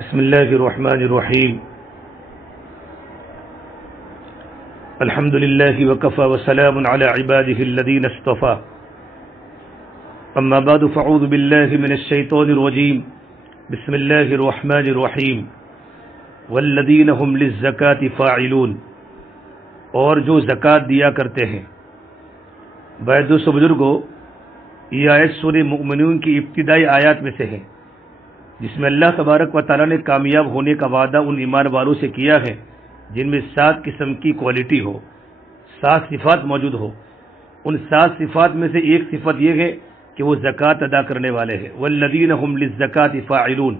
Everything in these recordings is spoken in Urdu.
بسم الله الرحمن الرحيم الحمد لله وكفى وسلام على عباده الذين اصطفى أما بعد فأعوذ بالله من الشيطان الرجيم بسم الله الرحمن الرحيم والذين هم للزكاة فاعلون اور جو زکوٰۃ دیا کرتے ہیں۔ بھائی دوستو بزرگو، یہ آیت سورہ مؤمنون کی ابتدائی آیات میں سے ہے، جس میں اللہ تبارک و تعالیٰ نے کامیاب ہونے کا وعدہ ان ایمان والوں سے کیا ہے جن میں 7 قسم کی کوالٹی ہو، 7 صفات موجود ہو۔ ان 7 صفات میں سے ایک صفت یہ ہے کہ وہ زکوٰۃ ادا کرنے والے ہیں۔ والذین هم للزکاۃ فاعلون،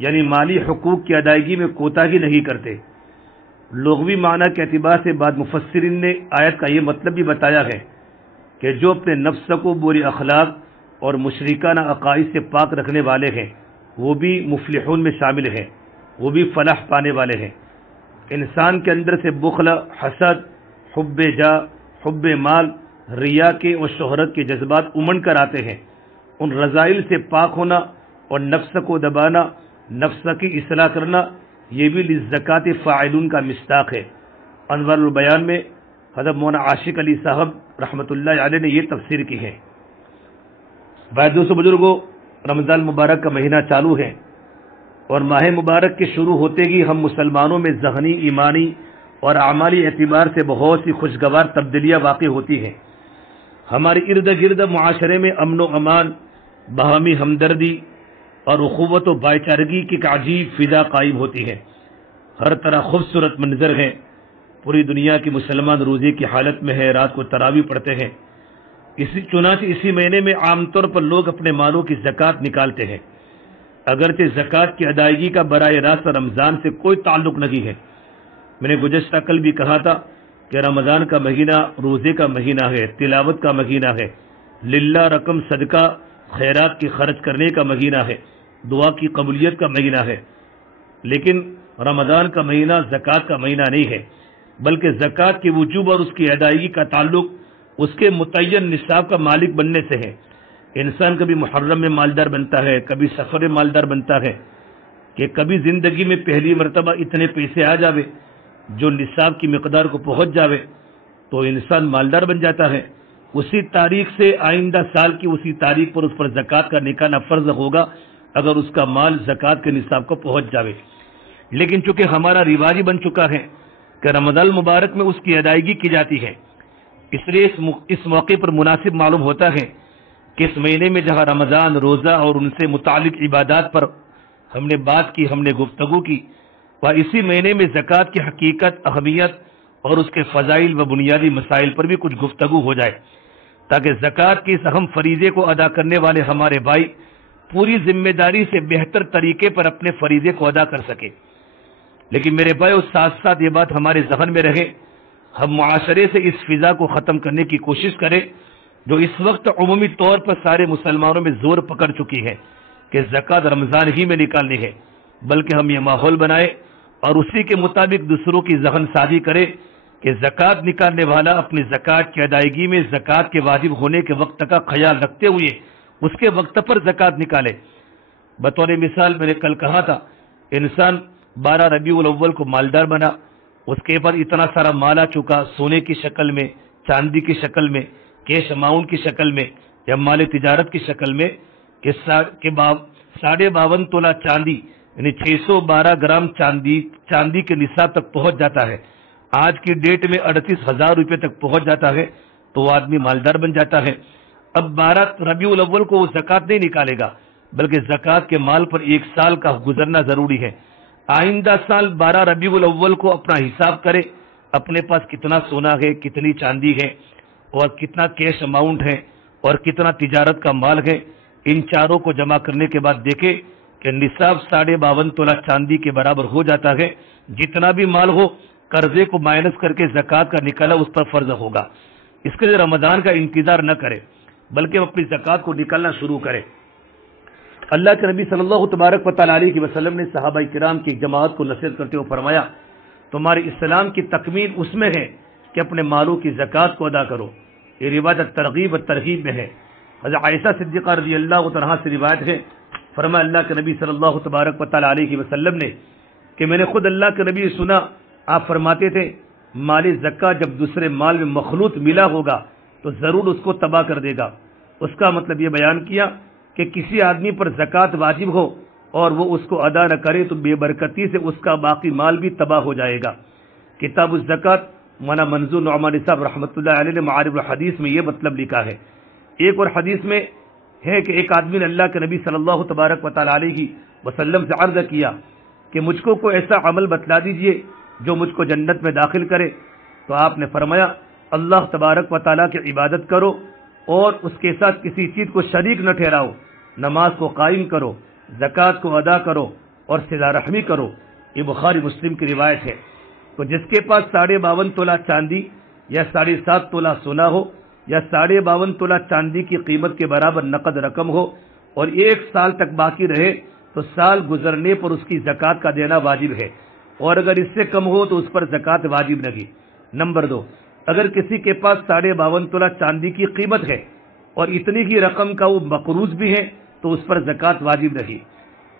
یعنی مالی حقوق کی ادائیگی میں کوتاہی نہیں کرتے۔ لغوی معنی کے اعتبار سے بعض مفسرین نے آیت کا یہ مطلب بھی بتایا ہے کہ جو اپنے نفس کو برے اخلاق اور مشرکانہ عقائد سے پاک رکھنے والے ہیں وہ بھی مفلحون میں شامل ہیں، وہ بھی فلاح پانے والے ہیں۔ انسان کے اندر سے بخل، حسد، حب جاہ، حب مال، ریا کے اور شہرت کے جذبات امنڈ کر آتے ہیں۔ ان رذائل سے پاک ہونا اور نفس کو دبانا، نفس کی اصلاح کرنا، یہ بھی للزکاۃ فاعلون کا مصداق ہے۔ انوار البیان میں حضرت مولانا عاشق علی صاحب رحمۃ اللہ علیہ نے یہ تفسیر کی ہے۔ بھائی دوستو بزرگوں، رمضان مبارک کا مہینہ چالو ہے اور ماہ مبارک کے شروع ہوتے ہی ہم مسلمانوں میں ذہنی، ایمانی اور اعمالی اعتبار سے بہت سی خوشگوار تبدیلیاں واقع ہوتی ہیں۔ ہمارے ارد گرد معاشرے میں امن و امان، باہمی ہمدردی اور اخوت و بھائی چارگی کی ایک عجیب فضا قائم ہوتی ہے۔ ہر طرح خوبصورت منظر ہے۔ پوری دنیا کے مسلمان روزے کی حالت میں ہے، رات کو تراویح پڑھتے ہیں۔ چنانچہ اسی مہینے میں عام طور پر لوگ اپنے مالوں کی زکوٰۃ نکالتے ہیں، اگرچہ زکوٰۃ کی ادائیگی کا براہ راست رمضان سے کوئی تعلق نہیں ہے۔ میں نے گزشتہ کل بھی کہا تھا کہ رمضان کا مہینہ روزے کا مہینہ ہے، تلاوت کا مہینہ ہے، للہ رقم صدقہ خیرات کی خرچ کرنے کا مہینہ ہے، دعا کی قبولیت کا مہینہ ہے۔ لیکن رمضان کا مہینہ زکوٰۃ کا مہینہ نہیں ہے، بلکہ زکوٰۃ کے وجوب اور اس کی ادائیگی کا تعلق اس کے متعین نصاب کا مالک بننے سے ہے۔ انسان کبھی محرم میں مالدار بنتا ہے، کبھی سفر میں مالدار بنتا ہے، کہ کبھی زندگی میں پہلی مرتبہ اتنے پیسے آ جاوے جو نصاب کی مقدار کو پہنچ جاوے تو انسان مالدار بن جاتا ہے۔ اسی تاریخ سے آئندہ سال کی اسی تاریخ پر اس پر زکوٰۃ کا نکالنا فرض ہوگا اگر اس کا مال زکوٰۃ کے نصاب کو پہنچ جاوے۔ لیکن چونکہ ہمارا رواج بن چکا ہے کہ رمضان مبارک میں اس کی ادائیگی کی جاتی ہے، اس لیے اس موقع پر مناسب معلوم ہوتا ہے کہ اس مہینے میں جہاں رمضان، روزہ اور ان سے متعلق عبادات پر ہم نے بات کی، ہم نے گفتگو کی، وہاں اسی مہینے میں زکوٰۃ کی حقیقت، اہمیت اور اس کے فضائل و بنیادی مسائل پر بھی کچھ گفتگو ہو جائے، تاکہ زکوٰۃ کے اس اہم فریضے کو ادا کرنے والے ہمارے بھائی پوری ذمہ داری سے بہتر طریقے پر اپنے فریضے کو ادا کر سکے۔ لیکن میرے بھائی اس ساتھ ساتھ یہ بات ہمارے ذہن میں رہے، ہم معاشرے سے اس فضا کو ختم کرنے کی کوشش کریں جو اس وقت عمومی طور پر سارے مسلمانوں میں زور پکڑ چکی ہے کہ زکوٰۃ رمضان ہی میں نکالنی ہے، بلکہ ہم یہ ماحول بنائیں اور اسی کے مطابق دوسروں کی ذہن سازی کریں کہ زکوٰۃ نکالنے والا اپنی زکوٰۃ کی ادائیگی میں زکوٰۃ کے واجب ہونے کے وقت کا خیال رکھتے ہوئے اس کے وقت پر زکوٰۃ نکالے۔ بطور مثال میں نے کل کہا تھا، انسان 12 ربیع الاول کو مالدار بنا، اس کے بعد اتنا سارا مال آ چکا، سونے کی شکل میں، چاندی کی شکل میں، کیش اماؤنٹ کی شکل میں یا مال تجارت کی شکل میں، کہ 52.5 تولہ چاندی یعنی 612 گرام چاندی کے نصاب تک پہنچ جاتا ہے۔ آج کی ڈیٹ میں 38,000 روپے تک پہنچ جاتا ہے تو وہ آدمی مالدار بن جاتا ہے۔ اب 12 ربیع الاول کو وہ زکوٰۃ نہیں نکالے گا، بلکہ زکوٰۃ کے مال پر 1 سال کا گزرنا ضروری ہے۔ آئندہ سال 12 ربیع الاول کو اپنا حساب کرے، اپنے پاس کتنا سونا ہے، کتنی چاندی ہے اور کتنا کیش اماؤنٹ ہے اور کتنا تجارت کا مال ہے، ان چاروں کو جمع کرنے کے بعد دیکھے کہ نصاب 52.5 تولہ چاندی کے برابر ہو جاتا ہے۔ جتنا بھی مال ہو قرضے کو مائنس کر کے زکوٰۃ کا نکالا اس پر فرض ہوگا۔ اس کے لیے رمضان کا انتظار نہ کرے بلکہ اپنی زکوٰۃ کو نکالنا شروع کرے۔ اللہ کے نبی صلی اللہ تبارک و تعالیٰ علیہ وسلم نے صحابہ کرام کی ایک جماعت کو نصیحت کرتے ہوئے فرمایا، تمہارے اسلام کی تکمیل اس میں ہے کہ اپنے مالوں کی زکوٰۃ کو ادا کرو۔ یہ روایت ترغیب و ترغیب میں ہے۔ حضرت عائشہ صدیقہ رضی اللہ عنہا سے روایت ہے فرمایا اللہ کے نبی صلی اللہ تبارک و تعالی علیہ وسلم نے کہ میں نے خود اللہ کے نبی سنا، آپ فرماتے تھے مال زکوٰۃ جب دوسرے مال میں مخلوط ملا ہوگا تو ضرور اس کو تباہ کر دے گا۔ اس کا مطلب یہ بیان کیا کہ کسی آدمی پر زکوٰۃ واجب ہو اور وہ اس کو ادا نہ کرے تو بے برکتی سے اس کا باقی مال بھی تباہ ہو جائے گا۔ کتاب الزکوٰۃ مولانا منظور نعمانی صاحب رحمۃ اللہ علیہ نے معارف الحدیث میں یہ مطلب لکھا ہے۔ ایک اور حدیث میں ہے کہ ایک آدمی نے اللہ کے نبی صلی اللہ تبارک و تعالی علیہ وسلم سے عرض کیا کہ مجھ کو کوئی ایسا عمل بتلا دیجئے جو مجھ کو جنت میں داخل کرے، تو آپ نے فرمایا اللہ تبارک و تعالیٰ کی عبادت کرو اور اس کے ساتھ کسی چیز کو شریک نہ ٹھہراؤ، نماز کو قائم کرو، زکوٰۃ کو ادا کرو اور صلہ رحمی کرو۔ یہ بخاری مسلم کی روایت ہے۔ تو جس کے پاس 52.5 تولہ چاندی یا 7.5 تولہ سونا ہو یا 52.5 تولہ چاندی کی قیمت کے برابر نقد رقم ہو اور 1 سال تک باقی رہے تو سال گزرنے پر اس کی زکوٰۃ کا دینا واجب ہے، اور اگر اس سے کم ہو تو اس پر زکوٰۃ واجب نہیں۔ نمبر 2، اگر کسی کے پاس 52.5 تولہ چاندی کی قیمت ہے اور اتنی کی رقم کا وہ مقروض بھی ہے تو اس پر زکوٰۃ واجب نہیں۔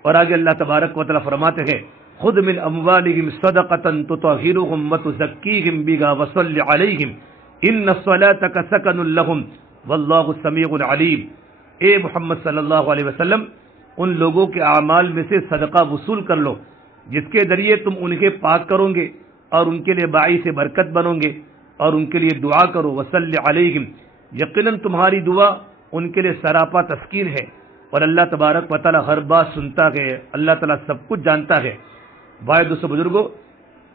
اور آگے اللہ تبارک و تعالیٰ فرماتے ہیں خذ من اموالهم صدقة تطهرهم وتزكيهم بها وصل عليهم ان صلاتك سكن لهم والله سميع عليم۔ اے محمد صلی اللہ علیہ وسلم ان لوگوں کے اعمال میں سے صدقہ وصول کر لو جس کے ذریعے تم انہیں پاک کرو گے اور ان کے لیے باعث برکت بنو گے، اور ان کے لیے دعا کرو وصل علیہم، یقیناً تمہاری دعا ان کے لیے سراپا تسکین ہے، اور اللہ تبارک و تعالی ہر بات سنتا ہے، اللہ تعالی سب کچھ جانتا ہے۔ بھائی دوستو بزرگوں،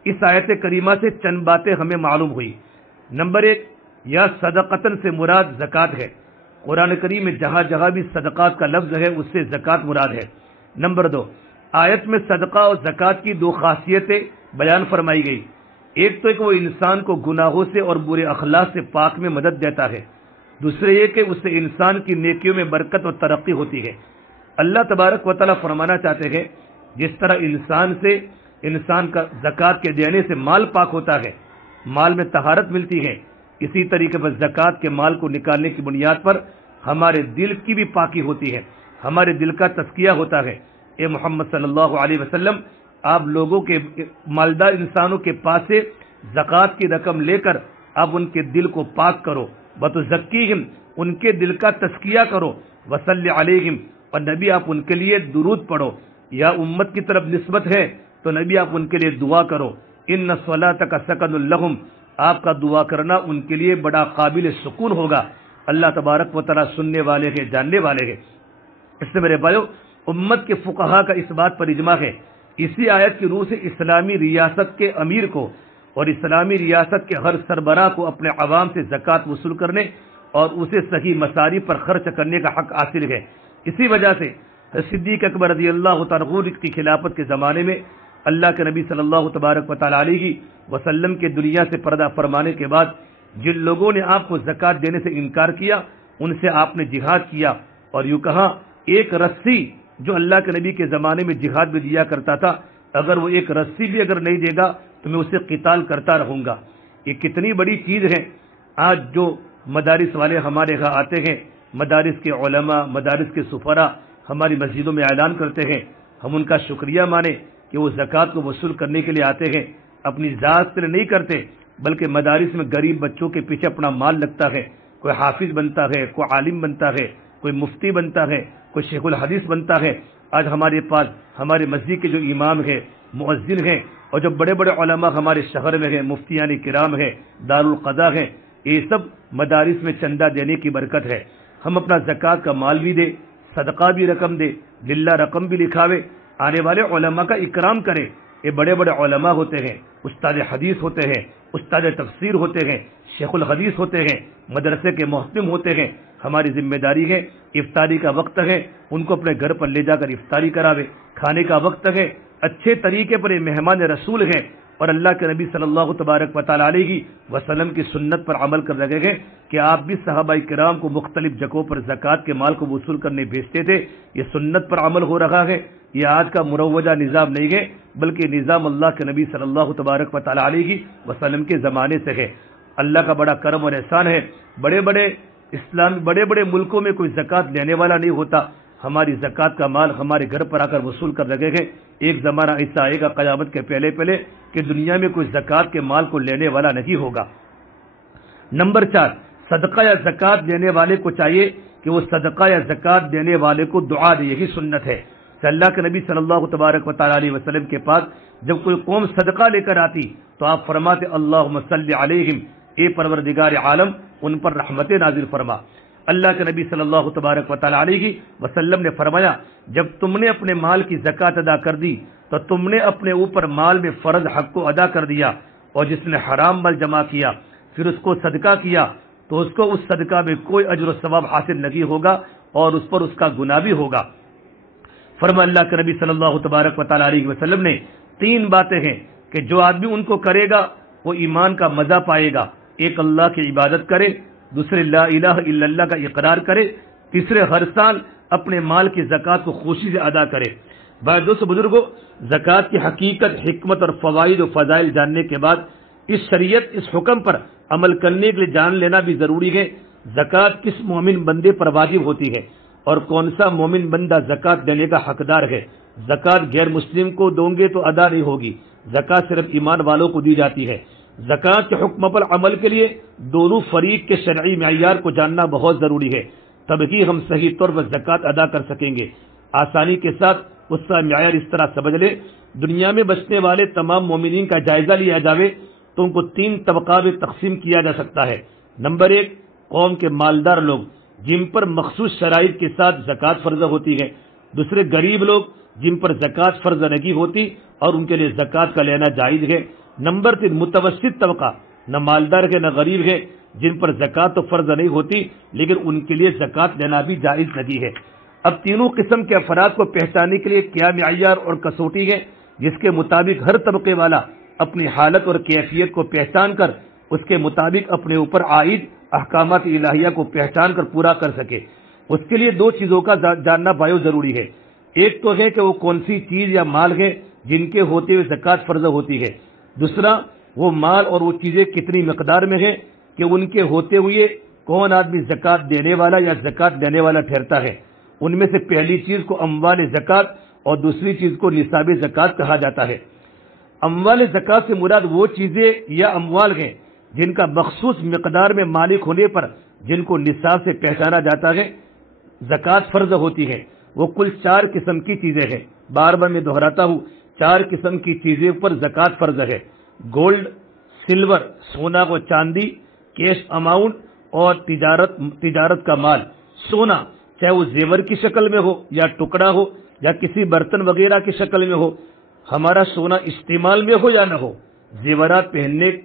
اس آیت کریمہ سے چند باتیں ہمیں معلوم ہوئی۔ نمبر 1، یا صدقتن سے مراد زکوٰۃ ہے۔ قرآن کریم میں جہاں جہاں بھی صدقات کا لفظ ہے اس سے زکوٰۃ مراد ہے۔ نمبر 2، آیت میں صدقہ اور زکوٰۃ کی 2 خاصیتیں بیان فرمائی گئی۔ ایک تو کہ وہ انسان کو گناہوں سے اور برے اخلاق سے پاک میں مدد دیتا ہے، دوسرے یہ کہ اس سے انسان کی نیکیوں میں برکت اور ترقی ہوتی ہے۔ اللہ تبارک و تعالیٰ فرمانا چاہتے ہیں جس طرح انسان کا زکوٰۃ کے دینے سے مال پاک ہوتا ہے، مال میں طہارت ملتی ہے، اسی طریقے پر زکوٰۃ کے مال کو نکالنے کی بنیاد پر ہمارے دل کی بھی پاکی ہوتی ہے، ہمارے دل کا تزکیہ ہوتا ہے۔ اے محمد صلی اللہ علیہ وسلم، آپ لوگوں کے مالدار انسانوں کے پاس سے زکوٰۃ کی رقم لے کر آپ ان کے دل کو پاک کرو، وتزکیہم، ان کے دل کا تزکیہ کرو، وصلی علیہم، اور نبی آپ ان کے لیے درود پڑھو، یا امت کی طرف نسبت ہے تو نبی آپ ان کے لیے دعا کرو، ان صلاتک سکن لہم، آپ کا دعا کرنا ان کے لیے بڑا قابل سکون ہوگا۔ اللہ تبارک و تعالیٰ سننے والے ہیں، جاننے والے ہیں۔ اس سے میرے بھائیو، امت کے فقہا کا اس بات پر اجماع ہے، اسی آیت کی روح سے اسلامی ریاست کے امیر کو اور اسلامی ریاست کے ہر سربراہ کو اپنے عوام سے زکوٰۃ وصول کرنے اور اسے صحیح مصارف پر خرچ کرنے کا حق حاصل ہے۔ اسی وجہ سے صدیق اکبر رضی اللہ تعالیٰ عنہ کی خلافت کے زمانے میں اللہ کے نبی صلی اللہ تبارک و تعالیٰ علیہ وسلم کے دنیا سے پردہ فرمانے کے بعد جن لوگوں نے آپ کو زکوٰۃ دینے سے انکار کیا ان سے آپ نے جہاد کیا، اور یوں کہا ایک رسی جو اللہ کے نبی کے زمانے میں جہاد میں دیا کرتا تھا، اگر وہ ایک رسی بھی اگر نہیں دے گا تو میں اسے قتال کرتا رہوں گا۔ یہ کتنی بڑی چیز ہے۔ آج جو مدارس والے ہمارے یہاں آتے ہیں، مدارس کے علماء، مدارس کے سفراء ہماری مسجدوں میں اعلان کرتے ہیں، ہم ان کا شکریہ مانیں کہ وہ زکوٰۃ کو وصول کرنے کے لیے آتے ہیں، اپنی ذات سے نہیں کرتے بلکہ مدارس میں غریب بچوں کے پیچھے اپنا مال لگتا ہے، کوئی حافظ بنتا ہے، کوئی عالم بنتا ہے، کوئی مفتی بنتا ہے، کوئی شیخ الحدیث بنتا ہے۔ آج ہمارے پاس ہمارے مسجد کے جو امام ہیں، مؤذن ہیں، اور جو بڑے بڑے علماء ہمارے شہر میں ہیں، مفتیان کرام ہیں، دارالقضاء ہیں، یہ سب مدارس میں چندہ دینے کی برکت ہے۔ ہم اپنا زکوٰۃ کا مال بھی دے، صدقہ بھی رقم دے، للہ رقم بھی لکھاوے، آنے والے علماء کا اکرام کرے۔ یہ بڑے بڑے علماء ہوتے ہیں، استاد حدیث ہوتے ہیں، استاد تفسیر ہوتے ہیں، شیخ الحدیث ہوتے ہیں، مدرسے کے محتم ہوتے ہیں۔ ہماری ذمہ داری ہے، افطاری کا وقت ہے، ان کو اپنے گھر پر لے جا کر افطاری کراوے، کھانے کا وقت ہے، اچھے طریقے پر یہ مہمان رسول ہیں اور اللہ کے نبی صلی اللہ تبارک و تعالیٰ علیہ وسلم کی سنت پر عمل کر رہے ہیں کہ آپ بھی صحابہ کرام کو مختلف جگہوں پر زکوٰۃ کے مال کو وصول کرنے بھیجتے تھے۔ یہ سنت پر عمل ہو رہا ہے، یہ آج کا مروجہ نظام نہیں ہے بلکہ نظام اللہ کے نبی صلی اللہ تبارک و تعالیٰ علیہ وسلم کے زمانے سے ہے۔ اللہ کا بڑا کرم اور احسان ہے، بڑے بڑے ملکوں میں کوئی زکوٰۃ لینے والا نہیں ہوتا، ہماری زکوٰۃ کا مال ہمارے گھر پر آ کر وصول کر لگے گے۔ ایک زمانہ ایسا آئے گا قیامت کے پہلے پہلے کہ دنیا میں کوئی زکوٰۃ کے مال کو لینے والا نہیں ہوگا۔ نمبر 4، صدقہ یا زکوٰۃ دینے والے کو چاہیے کہ وہ صدقہ یا زکوٰۃ دینے والے کو دعا دے، یہی سنت ہے کہ اللہ کے نبی صلی اللہ تبارک و تعالیٰ علیہ وسلم کے پاس جب کوئی قوم صدقہ لے کر آتی تو آپ فرماتے اللہم صلی علیہم، اے پروردگار عالم ان پر رحمت نازل فرما۔ اللہ کے نبی صلی اللہ تبارک و تعالیٰ علیہ وسلم نے فرمایا جب تم نے اپنے مال کی زکوٰۃ ادا کر دی تو تم نے اپنے اوپر مال میں فرض حق کو ادا کر دیا، اور جس نے حرام مال جمع کیا پھر اس کو صدقہ کیا تو اس کو اس صدقہ میں کوئی اجر و ثواب حاصل نہیں ہوگا اور اس پر اس کا گناہ بھی ہوگا۔ فرمایا اللہ کے نبی صلی اللہ تبارک و تعالیٰ علیہ وسلم نے 3 باتیں ہیں کہ جو آدمی ان کو کرے گا وہ ایمان کا مزہ پائے گا۔ ایک اللہ کی عبادت کرے، دوسرے لا الہ الا اللہ کا اقرار کرے، تیسرے ہر سال اپنے مال کی زکوٰۃ کو خوشی سے ادا کرے۔ بھائی دوست بزرگوں، زکوٰۃ کی حقیقت، حکمت اور فوائد و فضائل جاننے کے بعد اس شریعت اس حکم پر عمل کرنے کے لیے جان لینا بھی ضروری ہے زکوٰۃ کس مومن بندے پر واجب ہوتی ہے اور کون سا مومن بندہ زکوٰۃ دینے کا حقدار ہے۔ زکوٰۃ غیر مسلم کو دوں گے تو ادا نہیں ہوگی، زکوٰۃ صرف ایمان والوں کو دی جاتی ہے۔ زکوٰۃ کے حکم پر عمل کے لیے دونوں فریق کے شرعی معیار کو جاننا بہت ضروری ہے، تبھی ہم صحیح طور پر زکوٰۃ ادا کر سکیں گے۔ آسانی کے ساتھ اس کا معیار اس طرح سمجھ لیں، دنیا میں بچنے والے تمام مومنین کا جائزہ لیا جاوے تو ان کو 3 طبقات میں تقسیم کیا جا سکتا ہے۔ نمبر 1، قوم کے مالدار لوگ جن پر مخصوص شرائط کے ساتھ زکوٰۃ فرض ہوتی ہے۔ دوسرے، غریب لوگ جن پر زکوٰۃ فرض نہیں ہوتی اور ان کے لیے زکوٰۃ کا لینا جائز ہے۔ نمبر 3، متوسط طبقہ، نہ مالدار ہے نہ غریب ہے، جن پر زکوٰۃ تو فرض نہیں ہوتی لیکن ان کے لیے زکوٰۃ لینا بھی جائز نہیں ہے۔ اب تینوں قسم کے افراد کو پہچاننے کے لیے کیا معیار اور کسوٹی ہے جس کے مطابق ہر طبقے والا اپنی حالت اور کیفیت کو پہچان کر اس کے مطابق اپنے اوپر عائد احکامات الہیہ کو پہچان کر پورا کر سکے۔ اس کے لیے 2 چیزوں کا جاننا بایو ضروری ہے۔ ایک تو ہے کہ وہ کون سی چیز یا مال ہے جن کے ہوتے ہوئے زکوٰۃ فرض ہوتی ہے، دوسرا وہ مال اور وہ چیزیں کتنی مقدار میں ہیں کہ ان کے ہوتے ہوئے کون آدمی زکوٰۃ دینے والا یا زکوٰۃ دینے والا ٹھہرتا ہے۔ ان میں سے پہلی چیز کو اموال زکوٰۃ اور دوسری چیز کو نصاب زکوٰۃ کہا جاتا ہے۔ اموال زکوٰۃ سے مراد وہ چیزیں یا اموال ہیں جن کا مخصوص مقدار میں مالک ہونے پر جن کو نصاب سے پہچانا جاتا ہے زکوٰۃ فرض ہوتی ہے۔ وہ کل 4 قسم کی چیزیں ہیں، بار بار میں دہراتا ہوں، 4 قسم کی چیزیں پر زکوٰۃ فرض ہے۔ گولڈ، سلور، سونا و چاندی، کیش اماؤنٹ اور تجارت کا مال۔ سونا چاہے وہ زیور کی شکل میں ہو یا ٹکڑا ہو یا کسی برتن وغیرہ کی شکل میں ہو، ہمارا سونا استعمال میں ہو یا نہ ہو، زیورات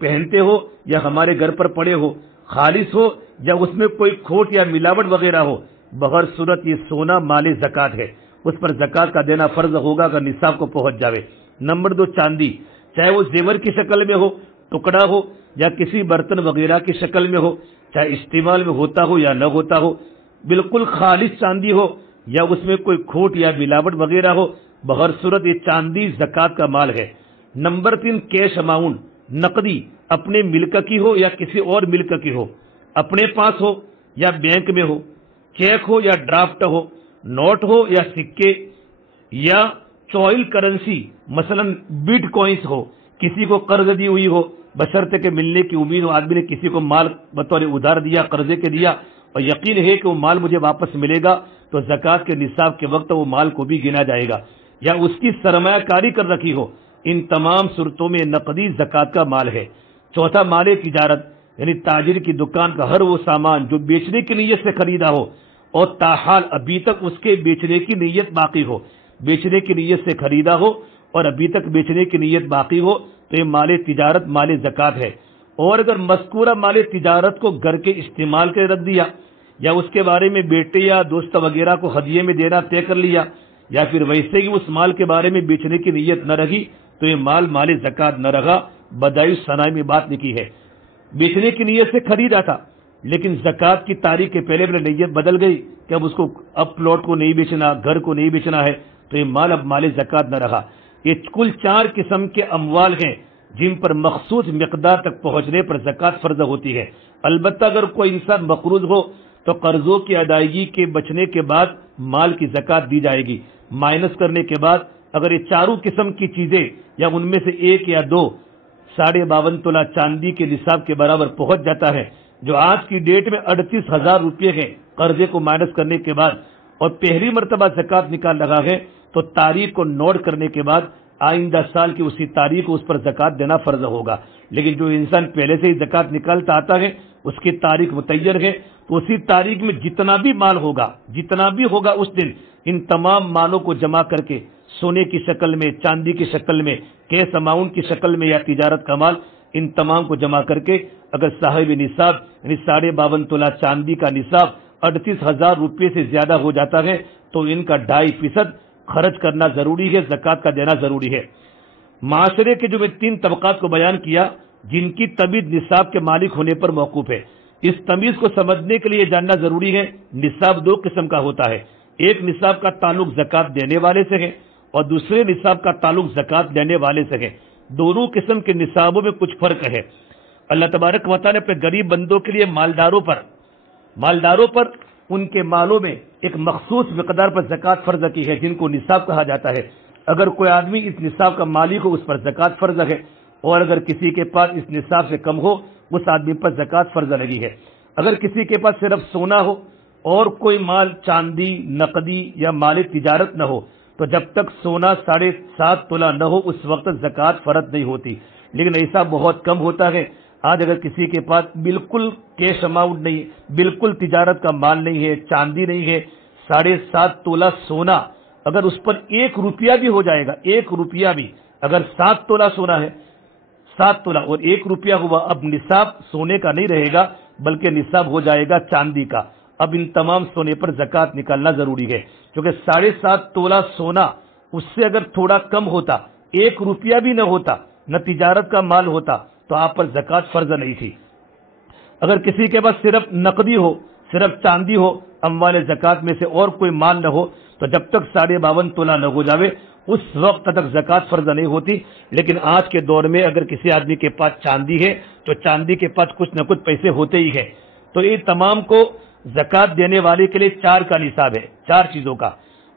پہنتے ہو یا ہمارے گھر پر پڑے ہو، خالص ہو یا اس میں کوئی کھوٹ یا ملاوٹ وغیرہ ہو، بہر صورت یہ سونا مال زکوٰۃ ہے، اس پر زکوٰۃ کا دینا فرض ہوگا اگر نصاب کو پہنچ جاوے۔ نمبر 2، چاندی، چاہے وہ زیور کی شکل میں ہو، ٹکڑا ہو یا کسی برتن وغیرہ کی شکل میں ہو، چاہے استعمال میں ہوتا ہو یا نہ ہوتا ہو، بالکل خالص چاندی ہو یا اس میں کوئی کھوٹ یا ملاوٹ وغیرہ ہو، بہر صورت یہ چاندی زکوٰۃ کا مال ہے۔ نمبر 3، کیش اماؤنٹ، نقدی، اپنے ملک کی ہو یا کسی اور ملک کی ہو، اپنے پاس ہو یا بینک میں ہو، چیک ہو یا ڈرافٹ ہو، نوٹ ہو یا سکے یا چوئل کرنسی مثلا بٹ کوئنس ہو، کسی کو قرض دی ہوئی ہو بشرطے کہ ملنے کی امید ہو، آدمی نے کسی کو مال بطور ادھار دیا، قرضے کے دیا اور یقین ہے کہ وہ مال مجھے واپس ملے گا تو زکوٰۃ کے نصاب کے وقت وہ مال کو بھی گنا جائے گا، یا اس کی سرمایہ کاری کر رکھی ہو، ان تمام صورتوں میں نقدی زکوٰۃ کا مال ہے۔ چوتھا، مال تجارت، یعنی تاجر کی دکان کا ہر وہ سامان جو بیچنے کی نیت سے خریدا ہو اور تاحال ابھی تک اس کے بیچنے کی نیت باقی ہو، بیچنے کی نیت سے خریدا ہو اور ابھی تک بیچنے کی نیت باقی ہو تو یہ مال تجارت مال زکوٰۃ ہے۔ اور اگر مذکورہ مال تجارت کو گھر کے استعمال کے رکھ دیا یا اس کے بارے میں بیٹے یا دوست وغیرہ کو ہدیے میں دینا طے کر لیا یا پھر ویسے ہی اس مال کے بارے میں بیچنے کی نیت نہ رہی تو یہ مال زکوٰۃ نہ رہا۔ بدائع ثنائی میں بات لکھی ہے، بیچنے کی نیت سے خریدا تھا لیکن زکوٰۃ کی تاریخ کے پہلے نیت بدل گئی کہ اب اس کو اب پلاٹ کو نہیں بیچنا، گھر کو نہیں بیچنا ہے تو یہ مال اب مال زکوٰۃ نہ رہا۔ یہ کل 4 قسم کے اموال ہیں جن پر مخصوص مقدار تک پہنچنے پر زکوٰۃ فرض ہوتی ہے۔ البتہ اگر کوئی انسان مقروض ہو تو قرضوں کی ادائیگی کے بچنے کے بعد مال کی زکات دی جائے گی۔ مائنس کرنے کے بعد اگر یہ چاروں قسم کی چیزیں یا ان میں سے ایک یا دو 52.5 تولہ چاندی کے نصاب کے برابر پہنچ جاتا ہے، جو آج کی ڈیٹ میں 38,000 روپے ہے قرضے کو مائنس کرنے کے بعد، اور پہلی مرتبہ زکات نکال رہا ہے، تو تاریخ کو نوٹ کرنے کے بعد آئندہ سال کی اسی تاریخ کو اس پر زکات دینا فرض ہوگا۔ لیکن جو انسان پہلے سے ہی زکات نکالتا آتا ہے، اس کی تاریخ متعین ہے، تو اسی تاریخ میں جتنا بھی مال ہوگا، جتنا بھی ہوگا اس دن ان تمام مالوں کو جمع کر کے سونے کی شکل میں، چاندی کی شکل میں، کیش اماؤنٹ کی شکل میں یا تجارت کا مال، ان تمام کو جمع کر کے اگر صاحب نصاب یعنی 52.5 تولہ چاندی کا نصاب 38,000 روپے سے زیادہ ہو جاتا ہے تو ان کا 2.5% خرچ کرنا ضروری ہے، زکات کا دینا ضروری ہے۔ معاشرے کے جو میں 3 طبقات کو بیان کیا جن کی تمیز نصاب کے مالک ہونے پر موقوف ہے، اس تمیز کو سمجھنے کے لیے جاننا ضروری ہے نصاب 2 قسم کا ہوتا ہے، ایک نصاب کا تعلق زکات دینے والے سے ہے اور دوسرے نصاب کا تعلق زکات لینے والے سے ہے۔ دونوں قسم کے نصابوں میں کچھ فرق ہے۔ اللہ تبارک و تعالی نے اپنے غریب بندوں کے لیے مالداروں پر ان کے مالوں میں ایک مخصوص مقدار پر زکات فرض کی ہے جن کو نصاب کہا جاتا ہے۔ اگر کوئی آدمی اس نصاب کا مالک ہو اس پر زکات فرض ہے، اور اگر کسی کے پاس اس نصاب سے کم ہو اس آدمی پر زکات فرض لگی ہے۔ اگر کسی کے پاس صرف سونا ہو اور کوئی مال چاندی، نقدی یا مال تجارت نہ ہو تو جب تک سونا 7.5 تولہ نہ ہو اس وقت زکات فرض نہیں ہوتی۔ لیکن ایسا بہت کم ہوتا ہے۔ آج اگر کسی کے پاس بالکل کیش اماؤنٹ نہیں، بالکل تجارت کا مال نہیں ہے، چاندی نہیں ہے، 7.5 تولہ سونا اگر اس پر 1 روپیہ بھی ہو جائے گا، 1 روپیہ بھی، اگر 7 تولہ سونا ہے، 7 تولہ اور 1 روپیہ ہوا، اب نصاب سونے کا نہیں رہے گا بلکہ نصاب ہو جائے گا چاندی کا۔ اب ان تمام سونے پر زکات نکالنا ضروری ہے، کیونکہ 7.5 تولہ سونا اس سے اگر تھوڑا کم ہوتا، 1 روپیہ بھی نہ ہوتا، نہ تجارت کا مال ہوتا تو آپ پر زکات فرض نہیں تھی۔ اگر کسی کے پاس صرف نقدی ہو، صرف چاندی ہو، اموال زکات میں سے اور کوئی مال نہ ہو تو جب تک 52.5 تولہ نہ ہو جاوے اس وقت تک زکات فرض نہیں ہوتی۔ لیکن آج کے دور میں اگر کسی آدمی کے پاس چاندی ہے تو چاندی کے پاس کچھ نہ کچھ پیسے ہوتے ہی ہیں، تو یہ تمام کو زکات دینے والے کے لیے 4 کا نصاب ہے، 4 چیزوں کا۔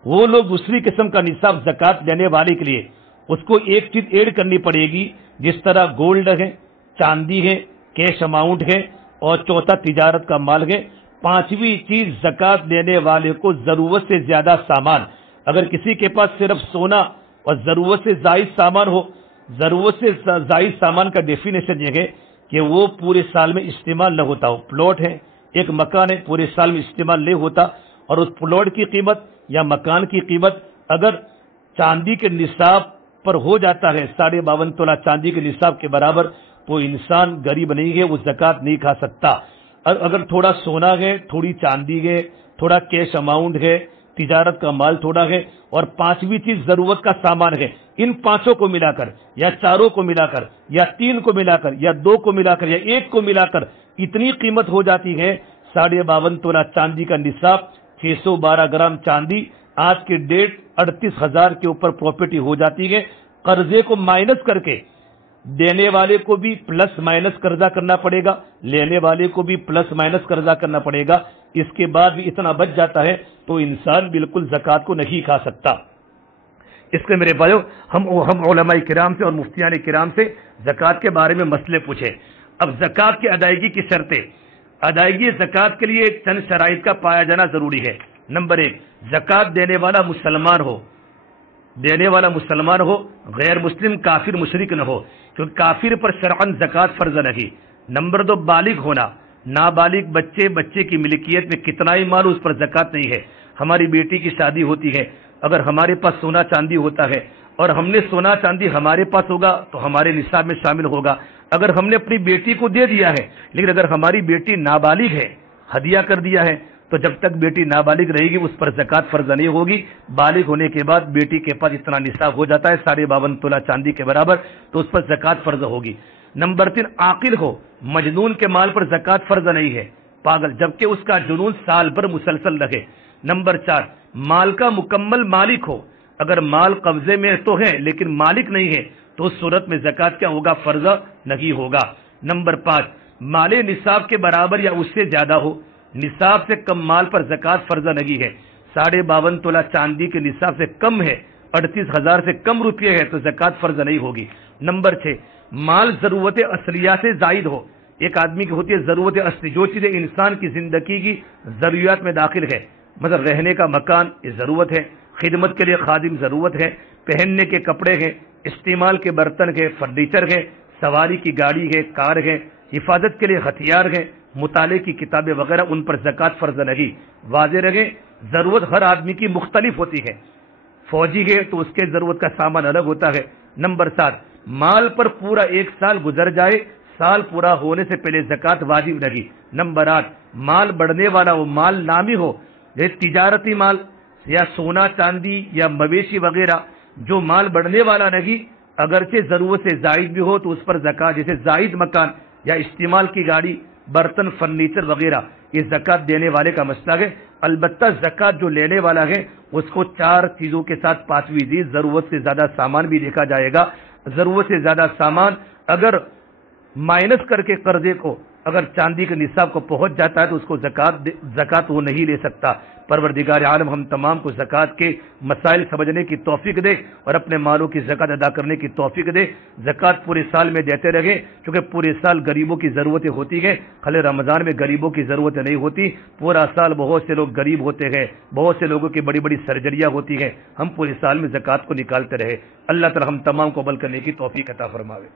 وہ لوگ دوسری قسم کا نصاب زکات دینے والے کے لیے اس کو ایک چیز ایڈ کرنی پڑے گی، جس طرح گولڈ ہے، چاندی ہے، کیش اماؤنٹ ہے، اور چوتھا تجارت کا مال ہے۔ 5ویں چیز زکات دینے والے کو ضرورت سے زیادہ سامان۔ اگر کسی کے پاس صرف سونا اور ضرورت سے زائد سامان ہو، ضرورت سے زائد سامان کا ڈیفینیشن یہ ہے کہ وہ پورے سال میں استعمال نہ ہوتا ہو، پلاٹ ہے، ایک مکان ہے، پورے سال میں استعمال نہیں ہوتا، اور اس پلاٹ کی قیمت یا مکان کی قیمت اگر چاندی کے نصاب پر ہو جاتا ہے 52.5 تولہ چاندی کے نصاب کے برابر، تو انسان غریب نہیں ہے، وہ زکات نہیں کھا سکتا۔ اگر تھوڑا سونا ہے، تھوڑی چاندی ہے، تھوڑا کیش اماؤنٹ ہے، تجارت کا مال تھوڑا ہے، اور 5ویں چیز ضرورت کا سامان ہے، ان 5 کو ملا کر یا 4 کو ملا کر یا 3 کو ملا کر یا 2 کو ملا کر یا 1 کو ملا کر اتنی قیمت ہو جاتی ہے 52.5 تولہ چاندی کا نصاب، 612 گرام چاندی آج کی ڈیٹ 38,000 کے اوپر پراپرٹی ہو جاتی ہے۔ قرضے کو مائنس کر کے دینے والے کو بھی پلس مائنس قرضہ کرنا پڑے گا، لینے والے کو بھی پلس مائنس قرضہ کرنا پڑے گا، اس کے بعد بھی اتنا بچ جاتا ہے تو انسان بالکل زکات کو نہیں کھا سکتا۔ اس کے میرے بھائیو ہم علماء کرام سے اور مفتیان کرام سے زکات کے بارے میں مسئلے پوچھے۔ اب زکات کی ادائیگی کی شرطیں، ادائیگی زکات کے لیے چند شرائط کا پایا جانا ضروری ہے۔ نمبر 1، زکات دینے والا مسلمان ہو، غیر مسلم کافر مشرک نہ ہو، کیونکہ کافر پر شرعاً زکات فرض نہیں۔ نمبر 2، بالغ ہونا، نابالغ بچے کی ملکیت میں کتنا ہی مال اس پر زکات نہیں ہے۔ ہماری بیٹی کی شادی ہوتی ہے، اگر ہمارے پاس سونا چاندی ہوتا ہے اور ہم نے سونا چاندی ہمارے پاس ہوگا تو ہمارے نصاب میں شامل ہوگا۔ اگر ہم نے اپنی بیٹی کو دے دیا ہے لیکن اگر ہماری بیٹی نابالغ ہے، ہدیہ کر دیا ہے، تو جب تک بیٹی نابالغ رہے گی اس پر زکات فرض نہیں ہوگی۔ بالغ ہونے کے بعد بیٹی کے پاس اتنا نصاب ہو جاتا ہے 52.5 تولہ چاندی کے برابر، تو اس پر زکات فرض ہوگی۔ نمبر 3، عاقل ہو، مجنون کے مال پر زکات فرض نہیں ہے، پاگل، جبکہ اس کا جنون سال بھر مسلسل رہے۔ نمبر 4، مال کا مکمل مالک ہو، اگر مال قبضے میں تو ہے لیکن مالک نہیں ہے تو اس صورت میں زکات کیا ہوگا؟ فرض نہیں ہوگا۔ نمبر 5، مال نصاب کے برابر یا اس سے زیادہ ہو، نصاب سے کم مال پر زکوٰۃ فرض نہیں ہے. 52.5 تولہ چاندی کے نصاب سے کم ہے، 38,000 سے کم روپے ہے تو زکوٰۃ فرض نہیں ہوگی. نمبر 6، مال ضرورت اصلیہ سے زائد ہو. ایک آدمی کی ہوتی ہے ضرورت اصلی، جو چیزیں انسان کی زندگی کی ضروریات میں داخل ہے، مطلب رہنے کا مکان یہ ضرورت ہے، خدمت کے لیے خادم ضرورت ہے، پہننے کے کپڑے ہیں، استعمال کے برتن ہے، فرنیچر ہے، سواری کی گاڑی ہے، کار ہے، حفاظت کے لیے ہتھیار ہے، مطالعے کی کتابیں وغیرہ، ان پر زکوٰۃ فرض نہیں. واضح رہے ضرورت ہر آدمی کی مختلف ہوتی ہے. فوجی ہے تو اس کے ضرورت کا سامان الگ ہوتا ہے. نمبر 7، مال پر پورا 1 سال گزر جائے، سال پورا ہونے سے پہلے زکوٰۃ واجب نہیں. نمبر 8، مال بڑھنے والا وہ مال نامی ہو، جیسے تجارتی مال یا سونا چاندی یا مویشی وغیرہ. جو مال بڑھنے والا نہیں، اگرچہ ضرورت سے زائد بھی ہو تو اس پر زکوٰۃ، جیسے زائد مکان یا استعمال کی گاڑی، برتن، فرنیچر وغیرہ، یہ زکوٰۃ دینے والے کا مسئلہ ہے. البتہ زکوٰۃ جو لینے والا ہے اس کو 4 چیزوں کے ساتھ 5ویں چیز ضرورت سے زیادہ سامان بھی دیکھا جائے گا. ضرورت سے زیادہ سامان اگر مائنس کر کے قرضے کو اگر چاندی کے نصاب کو پہنچ جاتا ہے تو اس کو زکوٰۃ وہ نہیں لے سکتا. پروردگار عالم ہم تمام کو زکوٰۃ کے مسائل سمجھنے کی توفیق دے اور اپنے مالوں کی زکوٰۃ ادا کرنے کی توفیق دے. زکوٰۃ پورے سال میں دیتے رہے، کیونکہ پورے سال غریبوں کی ضرورتیں ہوتی ہیں. خالی رمضان میں غریبوں کی ضرورتیں نہیں ہوتی، پورا سال بہت سے لوگ غریب ہوتے ہیں، بہت سے لوگوں کی بڑی بڑی سرجریاں ہوتی ہیں. ہم پورے سال میں زکوٰۃ کو نکالتے رہے. اللہ تعالی ہم تمام کو عمل کرنے کی توفیق عطا فرماوے.